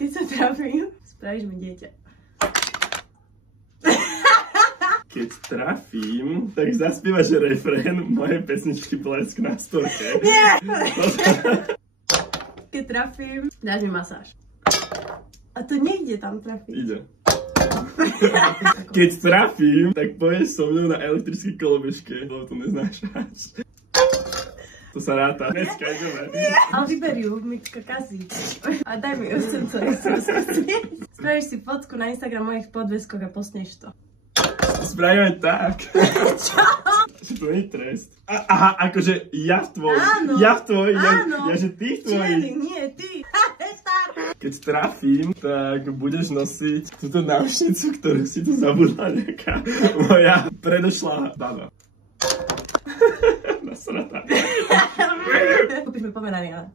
Keď sa trafím, spravíš mi dieťa. Keď trafím, tak zaspievaš refrén mojej pesničky Blesk na storke. Nie! Keď trafím, dáš mi masáž. A to nejde tam trafiť. Ide. Keď trafím, tak pôjdeš so mnou na elektrickej kolobežke, lebo to neznášaš. To sa ráta. Dneska ideme. Ale vyber ju, mi kazí. A daj mi ju, chcem to skúsiť. Spravíš si fotku na Instagram mojich podveskoch a postneš to. Spravíme tak. Čo? Že to nie je trest. Aha, akože ja v tvojich. Áno. Ja v tvojich. Áno. Ja že ty v tvojich. Čierny, nie, ty. Keď trafím, tak budeš nosiť túto náušnicu, ktorú si tu zabudla nejaká moja predošlá baba. Nasratá. Kúpiš mi pomerania.